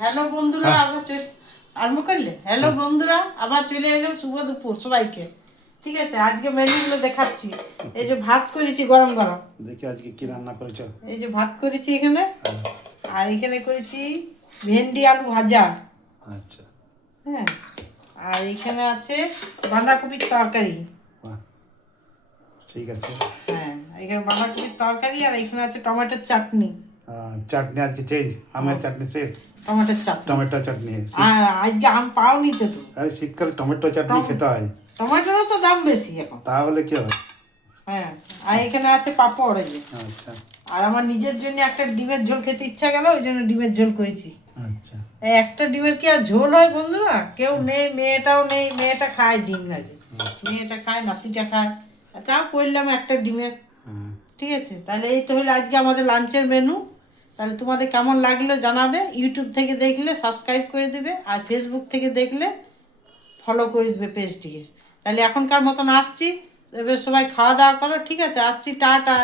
Hello বন্ধুরা, আরম্ভ করলে। হ্যালো বন্ধুরা, আবার চলে এলাম শুভ দুপুর সবাইকে। ঠিক আছে, আজকে মেনুগুলো দেখাচ্ছি। এই যে ভাত করেছি গরম গরম, দেখি আজকে কি রান্না করেছো। এই যে ভাত করেছি এখানে, আর এখানে করেছি ভেন্ডি আলু ভাজা। আচ্ছা, হ্যাঁ, আর এখানে আছে বাঁধাকপির তরকারি। বাহ, ঠিক আছে। হ্যাঁ, এখানে বাঁধাকপির তরকারি, আর এখানে আছে টমেটোর চাটনি। চাটনি আজকে চেঞ্জ, আমের চাটনি শেষ, টমেটোর চাটনি। টমেটো চাটনি। আর আজকে আম পাওনি তো তুমি? আরে শীতকালে টমেটো চাটনি খেতে হয়, টমেটোরও তো দাম বেশি এখন। তাহলে কি হয়। হ্যাঁ, আর এখানে আছে পাঁপড়। এই যে, আচ্ছা আর আমার নিজের জন্য একটা ডিমের ঝোল খেতে ইচ্ছা গেল, ওই জন্য ডিমের ঝোল করেছি। আচ্ছা, এই একটা ডিমের কি আর ঝোল হয় বন্ধুরা? কেউ নেই, মেয়েটাও নেই, মেয়েটা খায় ডিম না যে, মেয়েটা খায়, নাতিটা খায়, তাও করলাম একটা ডিমের। হ্যাঁ, ঠিক আছে, তাহলে এই তো হলো আজকে আমাদের লাঞ্চের মেনু। তাহলে তোমাদের কেমন লাগলো জানাবে। ইউটিউব থেকে দেখলে সাবস্ক্রাইব করে দেবে, আর ফেসবুক থেকে দেখলে ফলো করে দেবে পেজটিকে। তাহলে এখনকার মতন আসছি, এবার সবাই খাওয়া দাওয়া করো। ঠিক আছে, আসছি, টাটা।